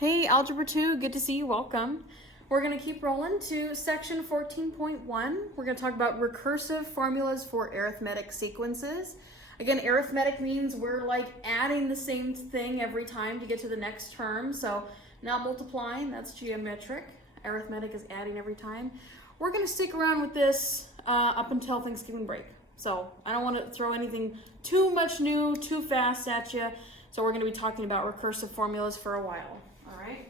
Hey, Algebra 2, good to see you, welcome. We're going to keep rolling to section 14.1. We're going to talk about recursive formulas for arithmetic sequences. Again, arithmetic means we're like adding the same thing every time to get to the next term. So not multiplying, that's geometric. Arithmetic is adding every time. We're going to stick around with this up until Thanksgiving break. So I don't want to throw anything too much new, too fast at you. So we're going to be talking about recursive formulas for a while. All right.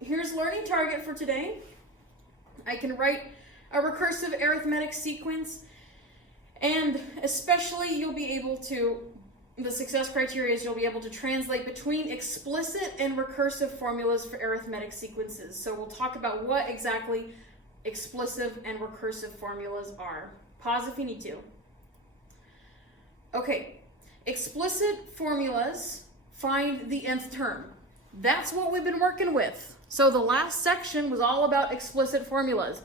Here's learning target for today. I can write a recursive arithmetic sequence, and especially you'll be able to, the success criteria is you'll be able to translate between explicit and recursive formulas for arithmetic sequences. So we'll talk about what exactly explicit and recursive formulas are. Pause if you need to. Okay, explicit formulas find the nth term. That's what we've been working with. So the last section was all about explicit formulas.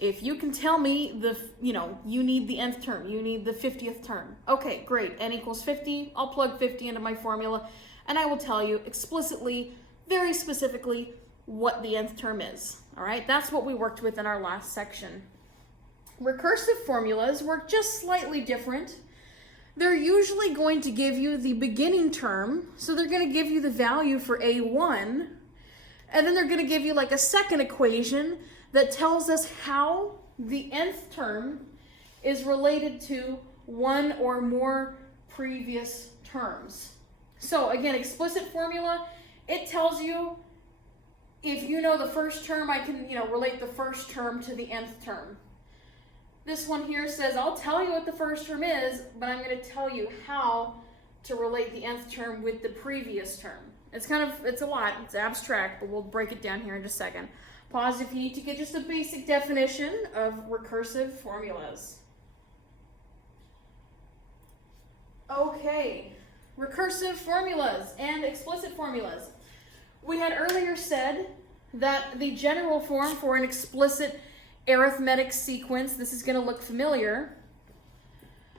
If you can tell me you need the nth term, you need the 50th term. Okay, great, n equals 50, I'll plug 50 into my formula, and I will tell you explicitly, very specifically, what the nth term is. All right, that's what we worked with in our last section. Recursive formulas work just slightly different. They're usually going to give you the beginning term, so they're going to give you the value for A1, and then they're going to give you like a second equation that tells us how the nth term is related to one or more previous terms. So again, explicit formula, it tells you if you know the first term, I can relate the first term to the nth term. This one here says, I'll tell you what the first term is, but I'm going to tell you how to relate the nth term with the previous term. It's a lot, it's abstract, but we'll break it down here in just a second. Pause if you need to get just a basic definition of recursive formulas. Okay, recursive formulas and explicit formulas. We had earlier said that the general form for an explicit arithmetic sequence, this is going to look familiar.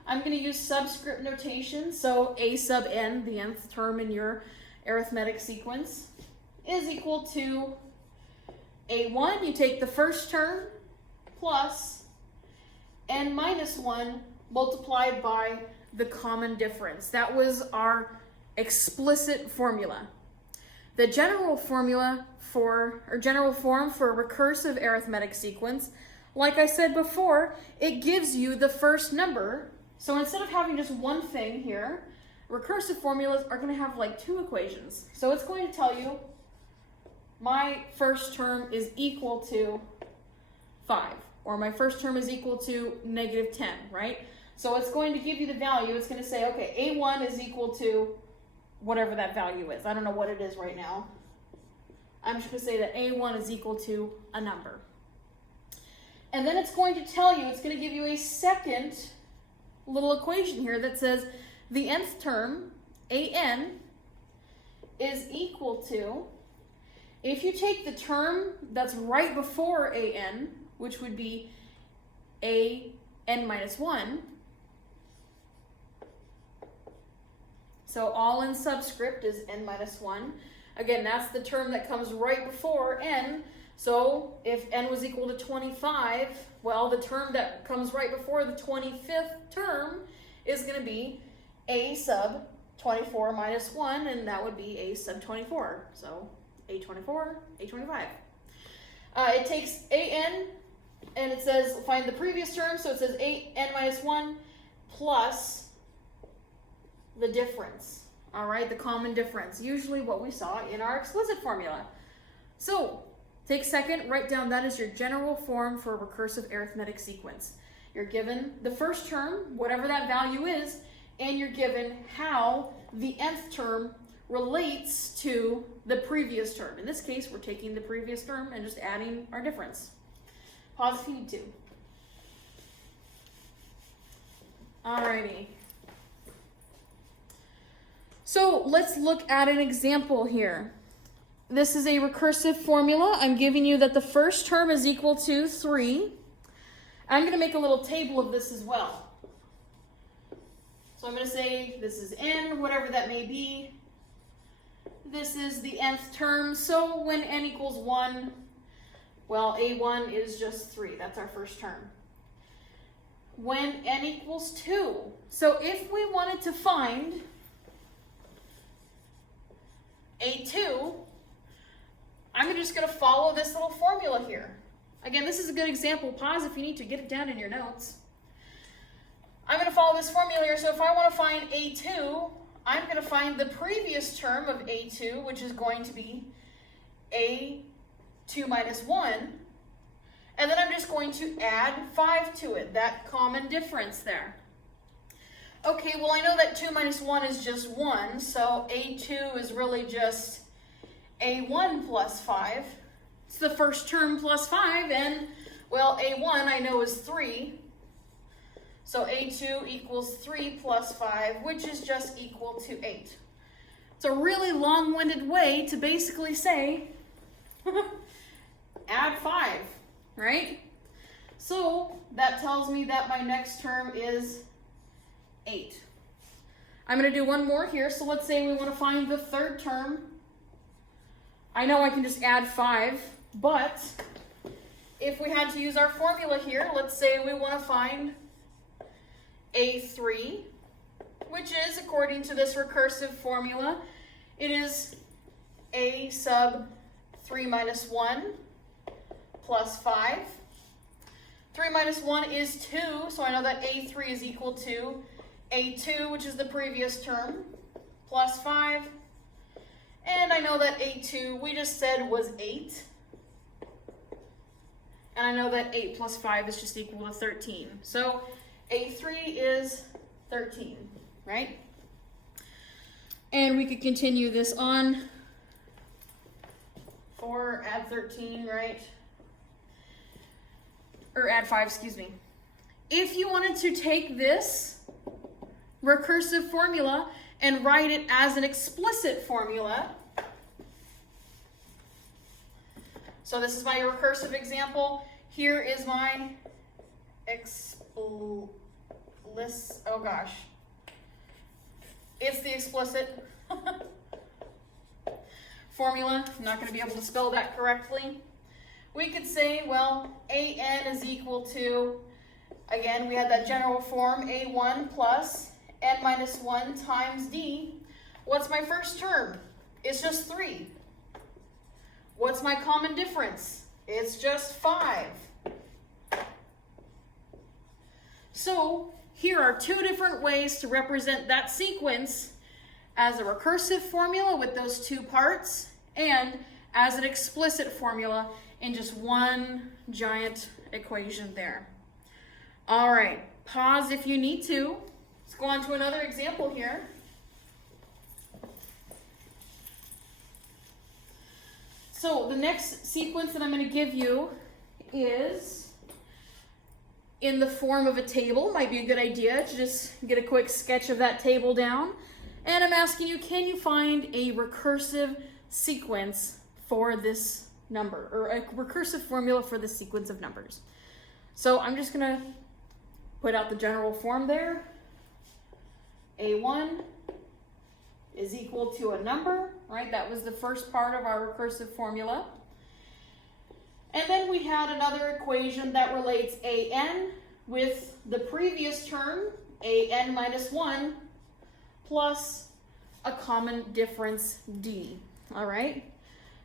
I'm going to use subscript notation, so a sub n, the nth term in your arithmetic sequence, is equal to a1, you take the first term, plus n minus 1 multiplied by the common difference. That was our explicit formula. The general formula general form for a recursive arithmetic sequence, like I said before, it gives you the first number. So instead of having just one thing here, recursive formulas are going to have like two equations. So it's going to tell you my first term is equal to 5, or my first term is equal to negative 10, right? So it's going to give you the value. It's going to say, okay, A1 is equal to whatever that value is. I don't know what it is right now. I'm just going to say that A1 is equal to a number. And then it's going to tell you, it's going to give you a second little equation here that says the nth term, AN, is equal to, if you take the term that's right before AN, which would be AN minus 1, so all in subscript is n minus 1. Again, that's the term that comes right before n. So if n was equal to 25, well, the term that comes right before the 25th term is going to be a sub 24 minus 1, and that would be a sub 24. So a24, a25. It takes an, and it says find the previous term, so it says n minus 1 plus the difference. All right, the common difference, usually what we saw in our explicit formula. So take second, write down that is your general form for a recursive arithmetic sequence. You're given the first term, whatever that value is, and you're given how the nth term relates to the previous term. In this case, we're taking the previous term and just adding our difference. Pause if you need to. Alrighty. So let's look at an example here. This is a recursive formula. I'm giving you that the first term is equal to 3. I'm going to make a little table of this as well. So I'm going to say this is n, whatever that may be. this is the nth term, so when n equals 1, well, a1 is just 3. That's our first term. When n equals 2, so if we wanted to find a2, I'm just going to follow this little formula here. Again, this is a good example. Pause if you need to. Get it down in your notes. I'm going to follow this formula here. So if I want to find a2, I'm going to find the previous term of a2, which is going to be a2 minus 1. And then I'm just going to add 5 to it, that common difference there. Okay, well, I know that 2 minus 1 is just 1, so a2 is really just a1 plus 5. It's the first term plus 5, and, well, a1 I know is 3. So a2 equals 3 plus 5, which is just equal to 8. It's a really long-winded way to basically say, add 5, right? So that tells me that my next term is 8. I'm going to do one more here. So let's say we want to find the third term. I know I can just add 5, but if we had to use our formula here, let's say we want to find a3, which is, according to this recursive formula, it is a sub 3 minus 1 plus 5. 3 minus 1 is 2, so I know that a3 is equal to a2, which is the previous term, plus 5. And I know that a2, we just said, was 8. And I know that 8 plus 5 is just equal to 13. So a3 is 13, right? And we could continue this on. 4, add 13, right? Or add 5, excuse me. If you wanted to take this recursive formula and write it as an explicit formula, so this is my recursive example. Here is my oh gosh. It's the explicit formula. I'm not going to be able to spell that correctly. We could say, well, an is equal to, again, we had that general form, a1 plus n minus 1 times d. What's my first term? It's just 3. What's my common difference? It's just 5. So here are two different ways to represent that sequence as a recursive formula with those two parts and as an explicit formula in just one giant equation there. All right, pause if you need to. Let's go on to another example here. So the next sequence that I'm going to give you is in the form of a table. Might be a good idea to just get a quick sketch of that table down. And I'm asking you, can you find a recursive sequence for this number, or a recursive formula for the sequence of numbers? So I'm just going to put out the general form there. A1 is equal to a number, right? That was the first part of our recursive formula. And then we had another equation that relates an with the previous term, an minus 1, plus a common difference d, all right?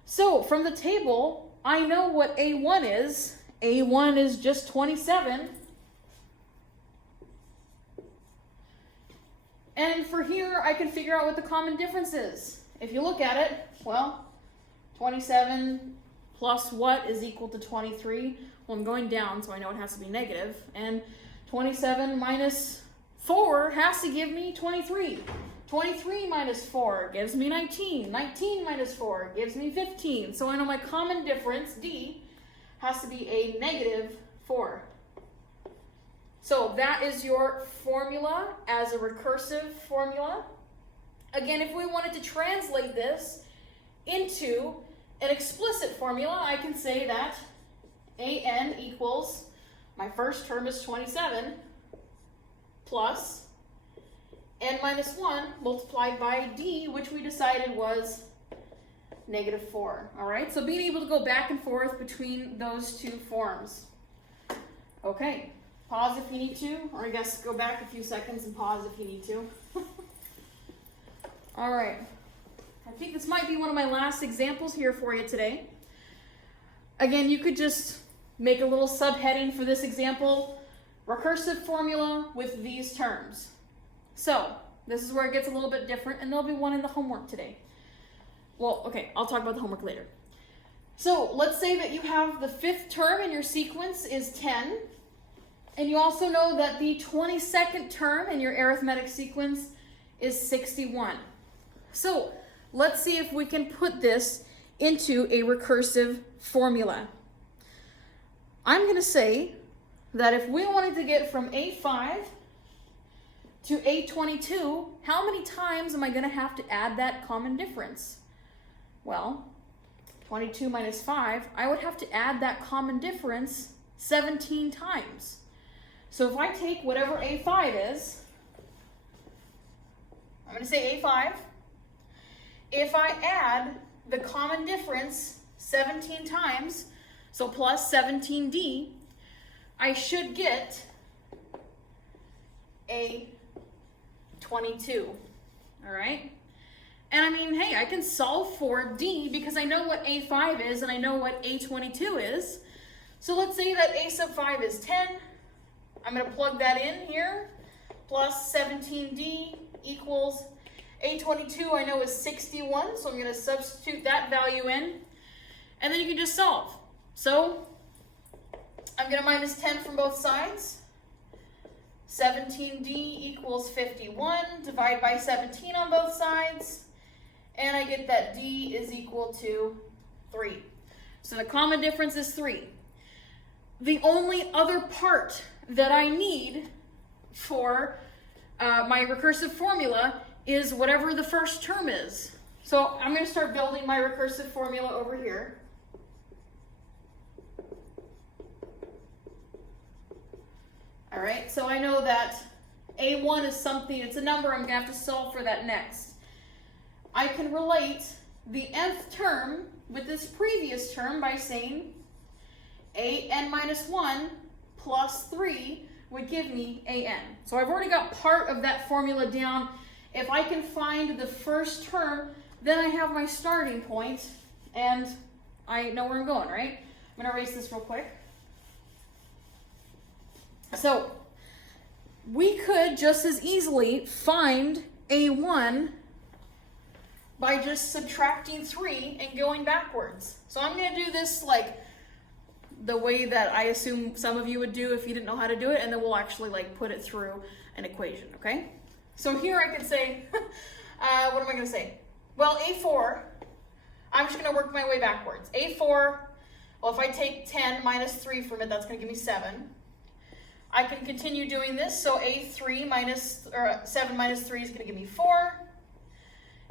So from the table, I know what a1 is. A1 is just 27. And for here, I can figure out what the common difference is. If you look at it, well, 27 plus what is equal to 23? Well, I'm going down, so I know it has to be negative. And 27 minus 4 has to give me 23. 23 minus 4 gives me 19. 19 minus 4 gives me 15. So I know my common difference, d, has to be a negative 4. So that is your formula as a recursive formula. Again, if we wanted to translate this into an explicit formula, I can say that an equals, my first term is 27, plus n minus 1 multiplied by d, which we decided was -4. All right, so being able to go back and forth between those two forms. Okay, pause if you need to, or I guess go back a few seconds and pause if you need to. All right, I think this might be one of my last examples here for you today. Again, you could just make a little subheading for this example, recursive formula with these terms. So this is where it gets a little bit different, and there'll be one in the homework today. Well, okay, I'll talk about the homework later. So let's say that you have the 5th term in your sequence is 10, and you also know that the 22nd term in your arithmetic sequence is 61. So let's see if we can put this into a recursive formula. I'm going to say that if we wanted to get from A5 to A22, how many times am I going to have to add that common difference? Well, 22 minus 5, I would have to add that common difference 17 times. So if I take whatever A5 is, I'm going to say A5. If I add the common difference 17 times, so plus 17D, I should get A22, all right? And I mean, hey, I can solve for D because I know what A5 is and I know what A22 is. So let's say that A sub 5 is 10. I'm going to plug that in here. Plus 17D equals A22 I know is 61, so I'm going to substitute that value in. And then you can just solve. So I'm going to minus 10 from both sides. 17D equals 51. Divide by 17 on both sides. And I get that D is equal to 3. So the common difference is 3. The only other part that I need for my recursive formula is whatever the first term is. So I'm going to start building my recursive formula over here. All right, so I know that A1 is something, it's a number I'm going to have to solve for that next. I can relate the nth term with this previous term by saying an minus 1 plus 3 would give me an. So I've already got part of that formula down. If I can find the first term, then I have my starting point and I know where I'm going, right? I'm going to erase this real quick. So we could just as easily find A1 by just subtracting 3 and going backwards. So I'm going to do this like the way that I assume some of you would do if you didn't know how to do it, and then we'll actually like put it through an equation, okay? So here I could say, what am I going to say? Well, A4, I'm just going to work my way backwards. A4, well, if I take 10 minus 3 from it, that's going to give me 7. I can continue doing this, so A3 minus, or 7 minus 3 is going to give me 4.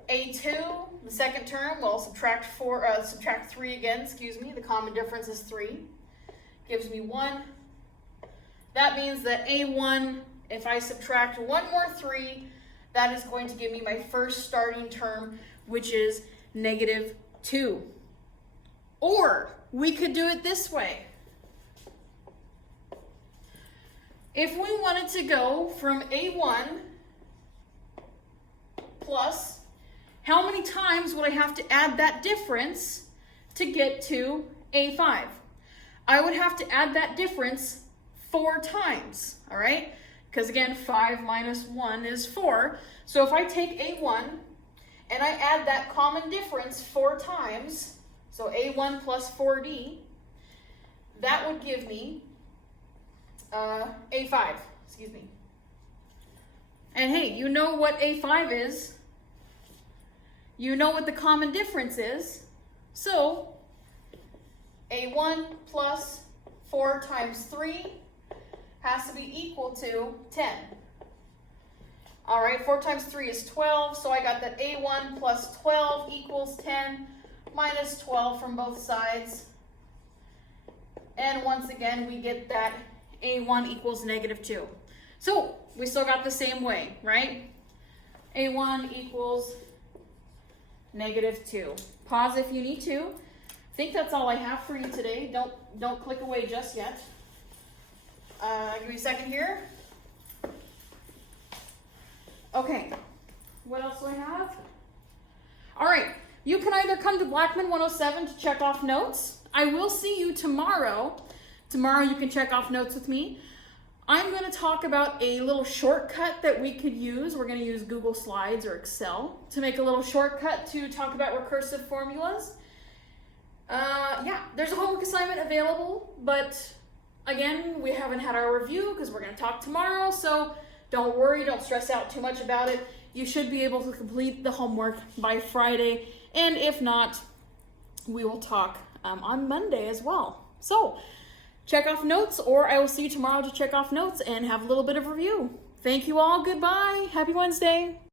A2, the second term, well, subtract 3 again, excuse me, the common difference is 3, gives me 1. That means that A1, if I subtract 1 more 3, that is going to give me my first starting term, which is -2. Or we could do it this way. If we wanted to go from A1 plus, how many times would I have to add that difference to get to A5? I would have to add that difference 4 times, all right? Because again, 5 minus 1 is 4. So if I take A1 and I add that common difference 4 times, so A1 plus 4D, that would give me A5, excuse me. And hey, you know what A5 is. You know what the common difference is. So A1 plus 4 times 3 has to be equal to 10. All right, 4 times 3 is 12, so I got that A1 plus 12 equals 10, minus 12 from both sides. And once again, we get that A1 equals -2. So we still got the same way, right? A1 equals -2. Pause if you need to. I think that's all I have for you today. Don't click away just yet. Give me a second here. Okay, what else do I have? All right, you can either come to Blackman 107 to check off notes. I will see you tomorrow. Tomorrow you can check off notes with me. I'm going to talk about a little shortcut that we could use. We're going to use Google Slides or Excel to make a little shortcut to talk about recursive formulas. Yeah, there's a homework assignment available, but again, we haven't had our review because we're going to talk tomorrow, so don't worry, don't stress out too much about it. You should be able to complete the homework by Friday, and if not, we will talk on Monday as well. So, check off notes, or I will see you tomorrow to check off notes and have a little bit of review. Thank you all. Goodbye. Happy Wednesday.